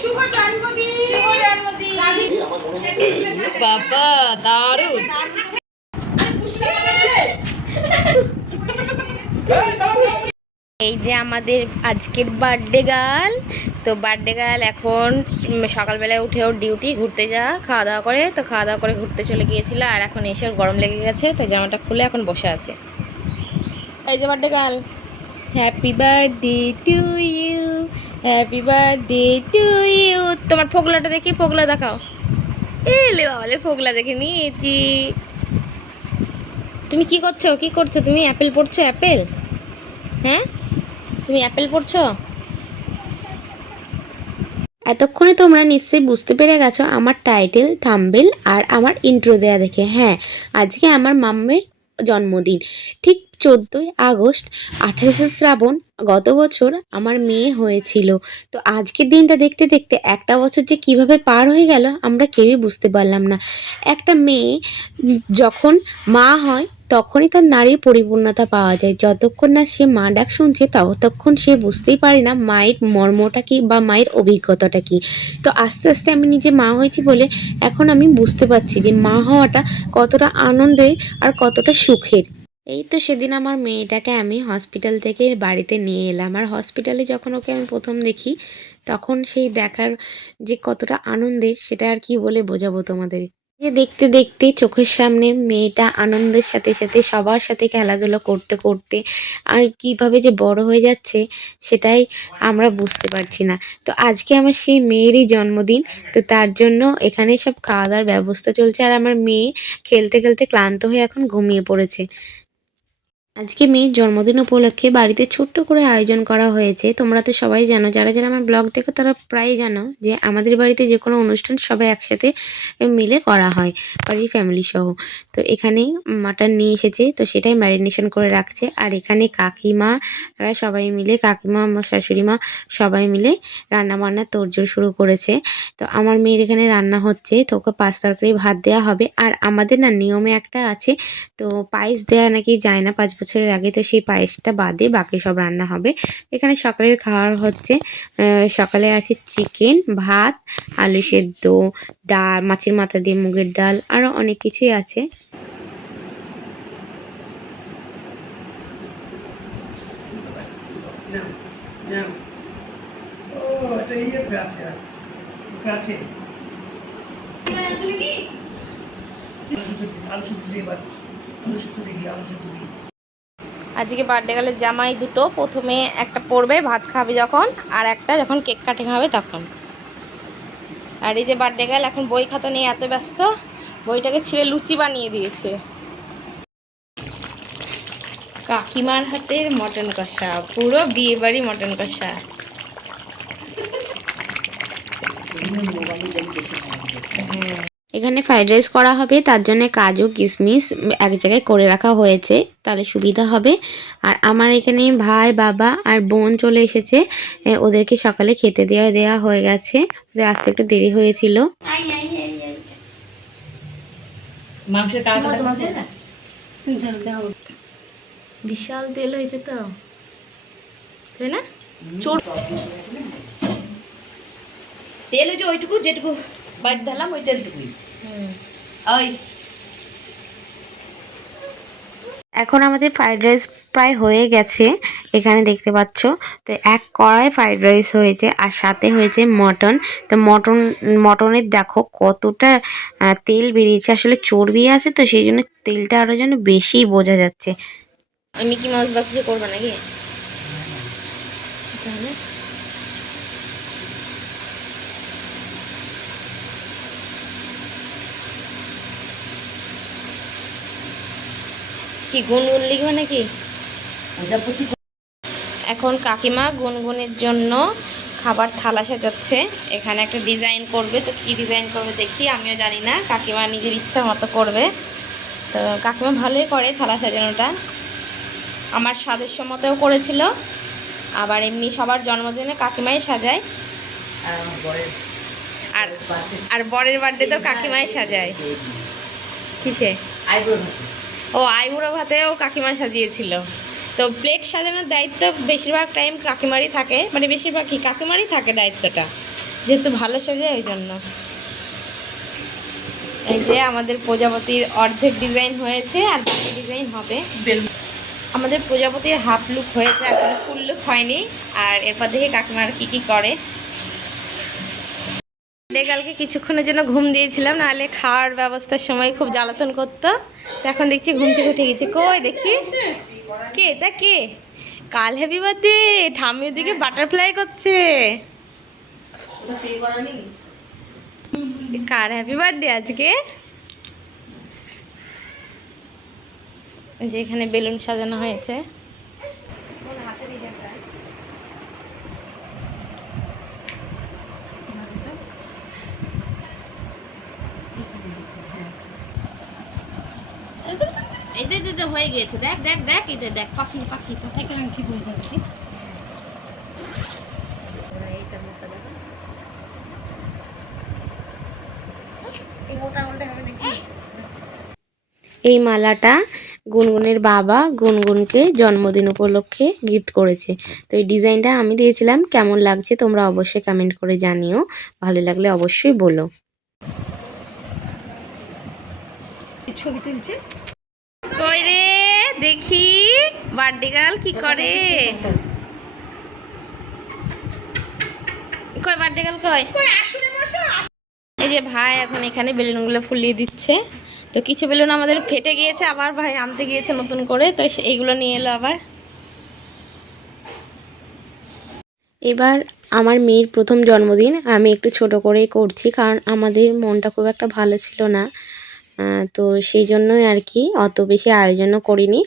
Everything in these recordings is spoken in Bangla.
শুভ জন্মদিন। শুভ জন্মদিন। বাবা দারুণ। এই যে আমাদের আজকের বার্থডে গার্ল। তো বার্থডে গার্ল এখন সকালবেলায় উঠে ওর ডিউটি ঘুরতে যা খাওয়া দাওয়া করে। তো খাওয়া দাওয়া করে ঘুরতে চলে গিয়েছিল আর এখন এসে ওর গরম লেগে গেছে তো জামাটা খুলে এখন বসে আছে। এই যে birthday girl. Happy birthday to you happy birthday to you তোমার ফোগলাটা দেখি, ফোগলা দেখাও। এলে বাবালে, ফোগলা দেখে নিয়েছি। তুমি কি করছ? কি করছ? তুমি অ্যাপেল পড়ছো? অ্যাপেল? হ্যাঁ? তুমি অ্যাপেল পড়ছো? এতক্ষণে তোমরা নিশ্চয়ই বুঝতে পেরে গেছো আমার টাইটেল, থাম্বেল আর আমার ইন্ট্রো দেয়া দেখে। হ্যাঁ আজকে আমার মাম্মের জন্মদিন। ঠিক চোদ্দোই আগস্ট আঠাশে শ্রাবণ গত বছর আমার মেয়ে হয়েছিল। তো আজকের দিনটা দেখতে দেখতে একটা বছর যে কীভাবে পার হয়ে গেল আমরা কেউই বুঝতে পারলাম না। একটা মেয়ে যখন মা হয় তখনই তার নারীর পরিপূর্ণতা পাওয়া যায়। যতক্ষণ না সে মা ডাক শুনছে ততক্ষণ সে বুঝতেই পারে না মায়ের মর্মটা কি বা মায়ের অভিজ্ঞতাটা কি। তো আস্তে আস্তে আমি নিজে মা হয়েছি বলে এখন আমি বুঝতে পারছি যে মা হওয়াটা কতটা আনন্দের আর কতটা সুখের। এই তো সেদিন আমার মেয়েটাকে আমি হসপিটাল থেকে বাড়িতে নিয়ে এলাম। আর হসপিটালে যখন ওকে আমি প্রথম দেখি, তখন সেই দেখার যে কতটা আনন্দের, সেটা আর কি বলে বোঝাবো তোমাদের? যে দেখতে দেখতে চোখের সামনে মেয়েটা আনন্দের সাথে সাথে, সবার সাথে খেলাধুলো করতে করতে আর কীভাবে যে বড় হয়ে যাচ্ছে, সেটাই আমরা বুঝতে পারছি না। তো আজকে আমার সেই মেয়েরই জন্মদিন, তো তার জন্য এখানে সব খাওয়া দাওয়ার ব্যবস্থা চলছে। আর আমার মেয়ে খেলতে খেলতে ক্লান্ত হয়ে এখন ঘুমিয়ে পড়েছে। আজকে মেয়ের জন্মদিন উপলক্ষে বাড়িতে ছোট্ট করে আয়োজন করা হয়েছে। তোমরা তো সবাই জানো, যারা যারা আমার ব্লগ দেখো তারা প্রায় জানো যে আমাদের বাড়িতে যে কোনো অনুষ্ঠান সবাই একসাথে মিলে করা হয়, বাড়ির ফ্যামিলি সহ। তো এখানে মাটন নিয়ে এসেছে, তো সেটাই ম্যারিনেশন করে রাখছে। আর এখানে কাকিমারা সবাই মিলে, কাকিমা, আমার শাশুড়ি মা সবাই মিলে রান্না বান্না তোড়জোড় শুরু করেছে। তো আমার মেয়ের এখানে রান্না হচ্ছে, তো ওকে পাঁচ তরকারি ভাত দেওয়া হবে। আর আমাদের না নিয়মে একটা আছে, তো পায়েস দেওয়া নাকি যায় না, পাঁচ বছরের আগে তো সেই পায়েসটা বাদে বাকি সব রান্না হবে। এখানে সকালের খাওয়ার হচ্ছে আহ, সকালে আছে চিকেন ভাত আলু সেদ্ধ ডাল মাছের মাথা দিয়ে মুগের ডাল আরও অনেক কিছুই আছে। ইয়ে গাছে আলু শুদ্ধ দিই আলু শুদ্ধ দিই আলু শুদ্ধ দিই আজকে বার্থডে গেলে জামাই দুটো, প্রথমে একটা পড়বে ভাত খাবে যখন, আর একটা যখন কেক কাটিং হবে তখন। আর এই যে বার্থডে গেল এখন বই খাতা নিয়ে এত ব্যস্ত, বইটাকে ছিঁড়ে লুচি বানিয়ে দিয়েছে। কাকিমার হাতের মটন কষা, পুরো বিয়ে বাড়ি মটন কষা। এখানে ফ্রাইড রাইস করা হবে তার জন্য কাজু কিশমিশ এক জায়গায় করে রাখা হয়েছে তাহলে সুবিধা হবে। আর আমার এখানে ভাই বাবা আর বোন চলে এসেছে ওদেরকে সকালে খেতে দেওয়া দেওয়া হয়ে গেছে। ওদের আসতে একটু দেরি হয়েছিল। বিশাল তেল হয়েছে তো। তাই না? তেল হচ্ছে ওইটুকু যেটুকু। বাড়ি ঢালাম ওই তেলটুকুই ওই। এখন আমাদের ফ্রাইড রাইস প্রায় হয়ে গেছে এখানে দেখতে পাচ্ছ। তো এক কড়াই ফ্রাইড রাইস হয়েছে আর সাথে হয়েছে মটন। তো মটন মটনের দেখো কতটা তেল বেরিয়েছে। আসলে চর্বি আছে তো সেই জন্য তেলটা আরও যেন বেশি বোঝা যাচ্ছে। মিকি মাউস বা কিছু করবে নাকি? তাহলে? কি গুনগুন লিখবে নাকি? এখন কাকিমা গুনগুনের জন্য খাবার থালা সাজাচ্ছে। এখানে একটা ডিজাইন করবে তো কি ডিজাইন করবে দেখি আমিও জানি না কাকিমা নিজের ইচ্ছা মতো করবে। তো কাকিমা ভালোই করে থালা সাজানোটা। আমার স্বাদের মতেও করেছিল আবার এমনি সবার জন্মদিনে কাকিমাই সাজায়। আর আর বরের বার্থডে তো কাকিমাই সাজায়। কিসে? আইব্রো ও আইবুড়ো ভাতেও কাকিমা সাজিয়েছিল। তো প্লেট সাজানোর দায়িত্ব বেশিরভাগ টাইম কাকিমারই থাকে মানে বেশিরভাগ কি, কাকিমারই থাকে দায়িত্বটা, যেহেতু ভালো সাজে ওই জন্য। এই যে আমাদের প্রজাপতির অর্ধেক ডিজাইন হয়েছে আর বাকি ডিজাইন হবে। আমাদের প্রজাপতির হাফ লুক হয়েছে, এখন ফুল লুক হয়নি, আর এরপর দেখে কাকিমার কি কি করে। কালকে কিছুক্ষণের জন্য ঘুম দিয়েছিলাম, নাহলে খাওয়ার ব্যবস্থার সময় খুব জ্বালাতন করতো। তো এখন দেখছি ঘুম থেকে উঠে গেছে। কই দেখি? কে? এটা কে? কাল হ্যাপি বার্থডে ঠাম্মি দিকে বাটারফ্লাই করছে। কার হ্যাপি বার্থডে আজকে? এই যে এখানে বেলুন সাজানো হয়েছে। এই যে, হয়ে গিয়েছে। দেখ দেখ দেখ দেখ পাখি পাখি পাখি। ঠিক যাবে এইটা এই মোটা আঙুলটা হবে নাকি এই মালাটা গুনগুনের বাবা গুনগুনকে জন্মদিন উপলক্ষে গিফট করেছে। তো এই ডিজাইনটা আমি দিয়েছিলাম। কেমন লাগছে তোমরা অবশ্যই কমেন্ট করে জানিও। ভালো লাগলে অবশ্যই বলো। ছবি তুলছে। কই রে? দেখি। বার্থডে গার্ল কি করে কই বার্থডে গার্ল কই এই যে ভাই এখন এখানে বেলুনগুলো ফুলিয়ে দিচ্ছে। তো কিছু বেলুন আমাদের ফেটে গিয়েছে আবার ভাই আনতে গিয়েছে নতুন করে। তো এইগুলো নিয়ে এলো আবার। এবার আমার মেয়ের প্রথম জন্মদিন আমি একটু ছোট করেই করছি কারণ আমাদের মনটা খুব একটা ভালো ছিল না। তো সেই জন্যই আর কি অত বেশি আয়োজনও করিনি।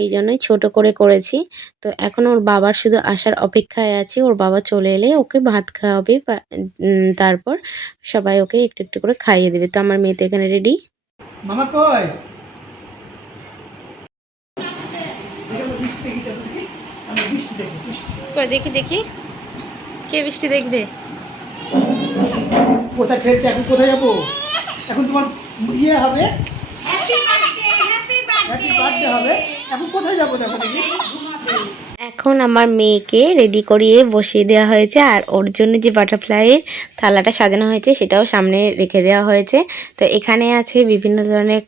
এই জন্যই ছোট করে করেছি। তো এখন ওর বাবার শুধু আসার অপেক্ষায় আছে। ওর বাবা চলে এলে ওকে ভাত খাওয়াবে বা তারপর সবাই ওকে একটু একটু করে খাইয়ে দেবে। তো আমার মেয়ে তো এখানে রেডি মামা কই দেখি দেখি। কে বৃষ্টি দেখবে? কোথায় ঠেলছে? এখন কোথায় যাব? এখন তোমার ইয়ে হবে। হ্যাপি বার্থডে হবে। এখন কোথায় যাব দেখো দেখি। এখন আমার মেয়েকে রেডি করিয়ে বসিয়ে দেওয়া হয়েছে, আর ওর জন্য যে বাটারফ্লাইয়ের থালাটা সাজানো হয়েছে সেটাও সামনে রেখে দেওয়া হয়েছে। তো এখানে আছে বিভিন্ন ধরনের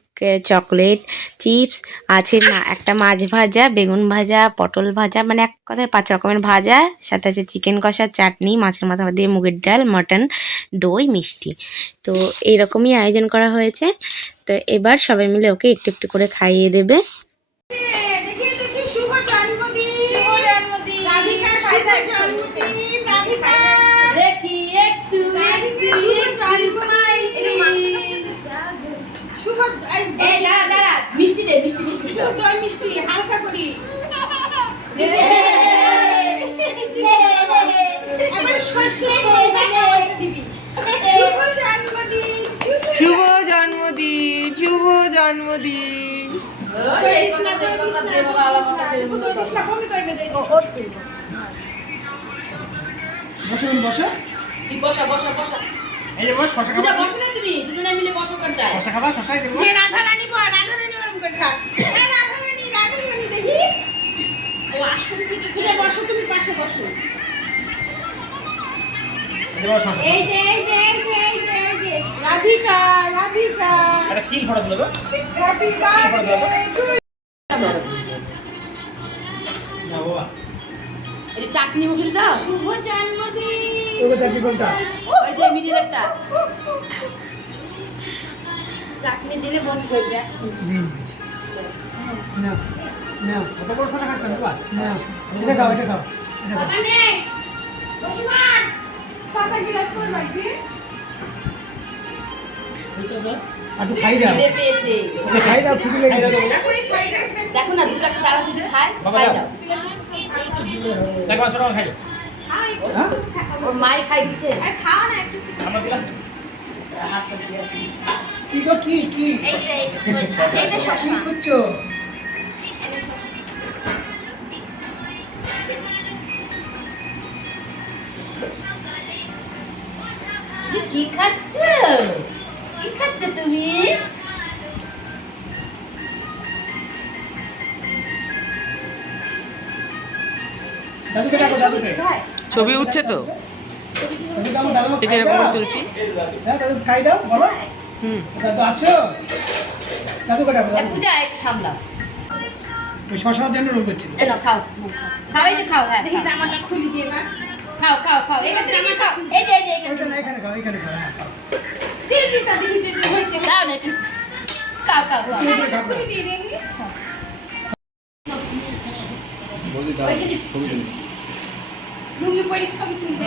চকলেট চিপস আছে একটা মাছ ভাজা, বেগুন ভাজা, পটল ভাজা মানে এক কথায় পাঁচ রকমের ভাজা, সাথে আছে চিকেন কষা, চাটনি, মাছের মাথা দিয়ে মুগের ডাল মটন দই, মিষ্টি। তো এইরকমই আয়োজন করা হয়েছে। তো এবার সবাই মিলে ওকে একটু একটু করে খাইয়ে দেবে। এই, দাঁড়া দাঁড়া মিষ্টি দে মিষ্টি মিষ্টি শুভ মিষ্টি হালকা করি এবার দিবি শুভ জন্মদিন শুভ জন্মদিন বসো বসো বসা বসা বসা এই বস বসো তুমি দুজনে মিলে বসো কোনটা শশা খাবা শশাই দেবো। যে রাধা রানী বল রাধা রানী ওরম করে থাক এই রাধা রানী রাধা রানী দেখি ও আসুন থেকে খুলে বসো তুমি পাশে বসো। এই যে এই যে এই যে এই যে এই যে। রাধিকা রাধিকা। একটা শিল ফটো দিলো তো? না বাবা। চাটনি মুখে দাও? শুভ জন্মদিন। চাকরি কোনটা? ওই যে মিডিলেরটা। চাটনি দিলে বন্ধ না না। না এটা খাও এটা খাও এটা করে রাখবি আর খাই দাও। পেয়েছে। খাই দাও খিদে লেগে যাবে এখনই খাই রাখবেন দেখো না দুটা যদি খায়? খাই দাও। দাও দেখো ছোট খাই হ্যাঁ? মাই খাই দিচ্ছে। আর খাওয়া না একটু আমরা দিলাম কি গো কি কি? এই যে এই যে, এই কি করছ? কি খাচ্ছ? কি খাচ্ছ তুমি? ছবি উঠছে তো। এই এরকম তুলছি। হ্যাঁ দাদু খাই দাও বলো। হুম। দাদু আছো? দাদু দাদু পূজা একটু সামলাও। ওই শশার জন্য রোল করছিল নাও, খাও। খাও এই যে খাও হ্যাঁ দেখি। জামাটা খুলি দিয়ে না। খাও খাও খাও এই যে এই খাও এই যে এই যে। এখানে। এখানে খাও এখানে খাও হ্যাঁ খাও। দিদি তা দেখি দিদি হয়েছে। দাও না একটু। খাও খাও খাও। খুলি দিয়ে দেখি। ওইখানে। লুঙ্গি পরে ছবি তুলবে।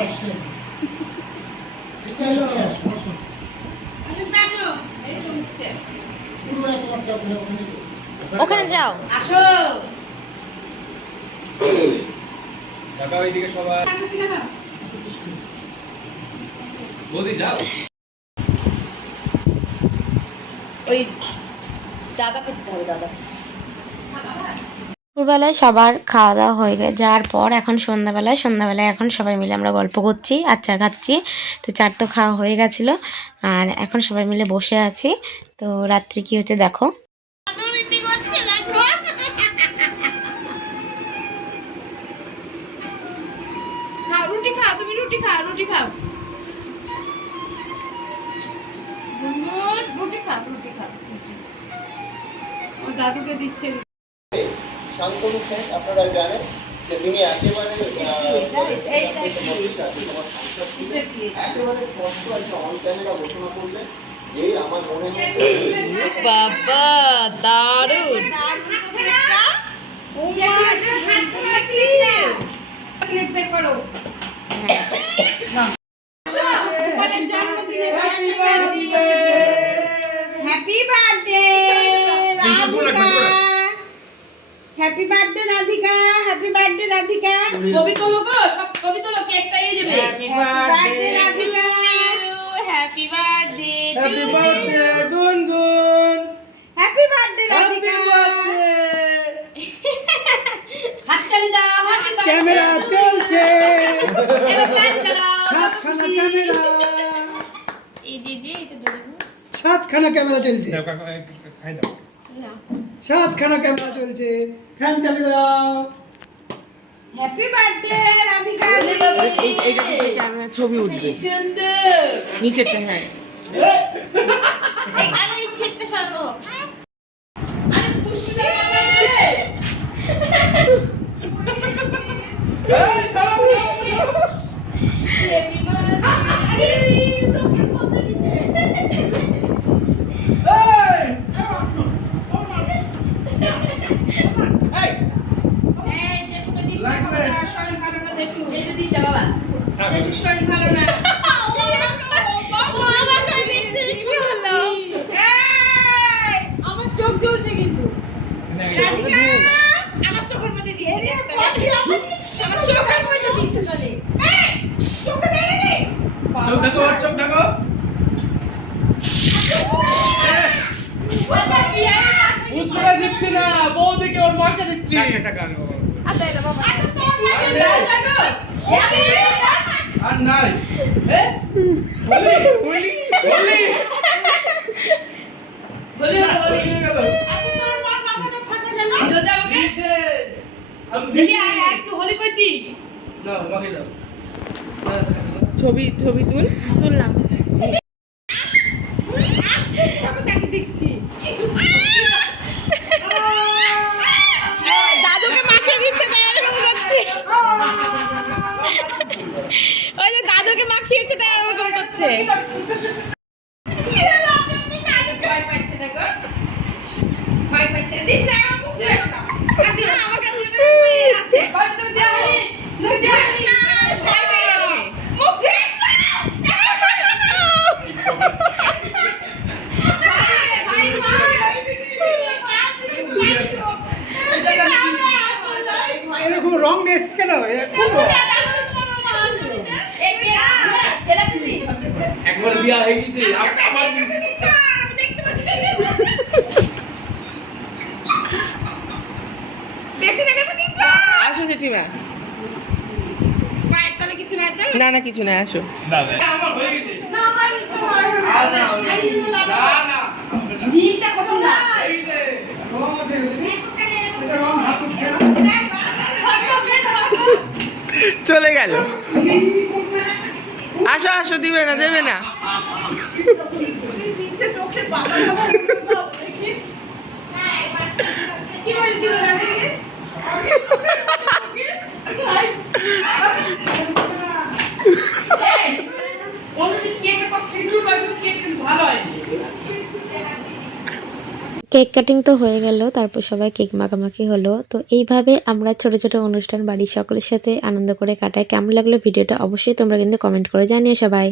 এই যাও আসো ওখানে যাও। আসো। কাছে যাও। ওই দাদাকে দিতে হবে দাদা দুপুরবেলায় সবার খাওয়া দাওয়া হয়ে যাওয়ার পর এখন সন্ধ্যাবেলায় সন্ধ্যাবেলায় এখন সবাই মিলে আমরা গল্প করছি আর চা খাচ্ছি। তো চার তো খাওয়া হয়ে গেছিল, আর এখন সবাই মিলে বসে আছি। তো রাত্রি কি হচ্ছে দেখো। দাদুকে দিচ্ছে শান্তনু সেন আপনারা জানেন যে তিনি একেবারে একেবারে স্পষ্ট একটা অন ক্যামেরা ঘোষণা করলেন যে আমার মনে হয় বাবা দারুণ প্লেট বের করো ক্যামেরা চলছে। সাতখানা ক্যামেরা। সাতখানা ক্যামেরা চলছে। সাতখানা ক্যামেরা চলছে। ফ্যান চালিয়ে দাও। হ্যাপি বার্থডে রাধিকা ছবি উঠবে। সুন্দর। নিচেরটা হ্যাঁ ক্ষেতটা সরানো আরে পুষ্পা এই যেটুকু দিস না বাবা, শরীর ভালো না দেখু এটা দিস না বাবা। শরীর ভালো না। কি হলো? আমার চোখ জ্বলছে কিন্তু। আমার চোখের মধ্যে চোখের মধ্যে দিয়েছে তাহলে। চোখ চোখ বাবা, দিচ্ছি না বৌদিকে ওর মাকে দিচ্ছি। আচ্ছা, মাকে দাও, দাও। আর নাই। এ? বলি বলি বলি। বলি বলি। গেল তোমার মার মাথাটা ফাটে গেল। দিলো যে আমাকে? দিয়েছে। আমি দেখি দেখি আয় আয়, একটু হোলি দি না ছবি ছবি তুল। তুললাম। Ministério রং হাত উঠছে না? চলে গেল। আসো আসো দিবে না দেবে না নিচে চোখে পাতা পাতা সব দেখি কি বলে দিল না দেখি অন্যদিন কেকের কথা শুধু বাড়ি কেক ভালো হয় কেক কাটিং তো হয়ে গেল, তারপর সবাই কেক মাখামাখি হলো। তো এইভাবে আমরা ছোট ছোট অনুষ্ঠান বাড়ির সকলের সাথে আনন্দ করে কাটাই। কেমন লাগল ভিডিওটা অবশ্যই তোমরা কিন্তু কমেন্ট করে জানিও সবাই।